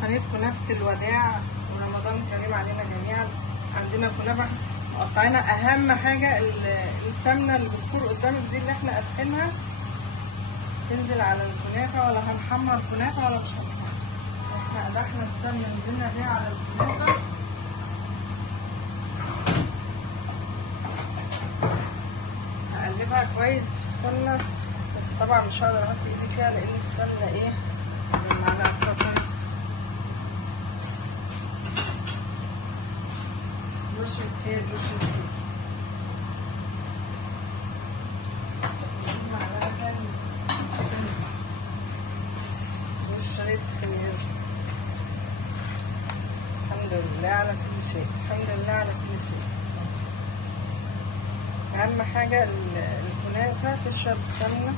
صينية كنافة الوداع ورمضان كريم علينا جميعا. عندنا كنافة مقطعينها. اهم حاجة السمنة اللي بتكون قدامك دي اللي احنا قادحينها تنزل على الكنافة، ولا هنحمر كنافة ولا مش هنحمر. احنا قدحنا السمنة نزلنا بيها على الكنافة. هقلبها كويس في السمنة، بس طبعا مش هقدر احط ايدي فيها لان السمنة ايه المعلقة اتكسرت. وش الخير وش الخير. معلقة تانية وش خير. الحمد لله على كل شيء، الحمد لله على كل شيء. اهم حاجة الكنافة تشرب السمنة.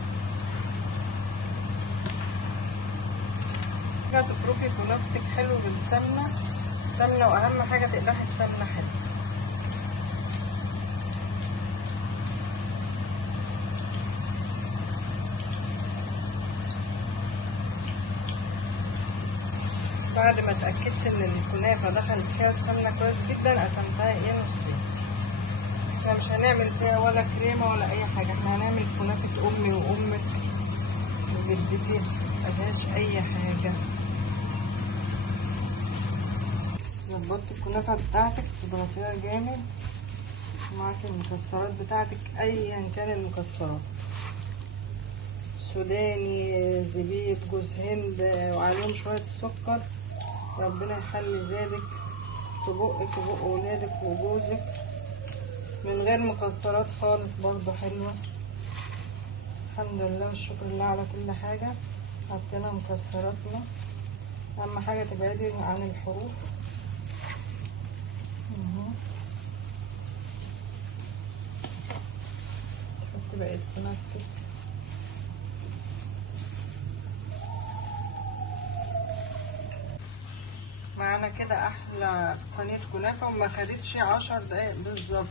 تفركي كنافتك حلو بالسمنة، سمنة، واهم حاجة تقدحي السمنة حلو. بعد ما اتأكدت ان الكنافة دخلت فيها السمنة كويس جدا قسمتها نصين. احنا مش هنعمل فيها ولا كريمة ولا اي حاجة، احنا هنعمل كنافة امي وامك وجدتي، مفيهاش اي حاجة. ظبطت الكنافة بتاعتك تضغطيها جامد، معاك المكسرات بتاعتك ايا كان المكسرات، سوداني، زبيب، جوز هند، وعليهم شوية السكر. ربنا يخلي زادك في بقك وبق ولادك وجوزك، من غير مكسرات خالص برضو حلوة. الحمد لله والشكر لله على كل حاجة. حطينا مكسراتنا، اهم حاجة تبعدي عن الحروف. حط بقية كنافتك. معانا كده احلى صينية كنافة وما خدتش 10 دقايق بالظبط.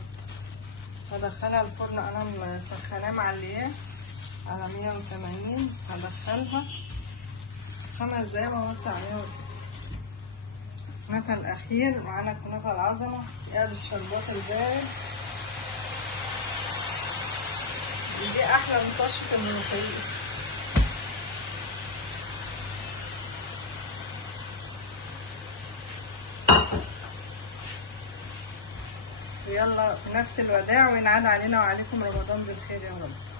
هدخلها الفرن، انا مسخناه معلياه على 180. هدخلها 5 دقايق واوطي عليها واسيبها. الكنافة الاخير معانا كنافة العظمة، هسقيها بالشربات البارد. دي احلى من طشة الملوخية. يلا كنافة الوداع، وينعاد علينا وعليكم رمضان بالخير يا رب.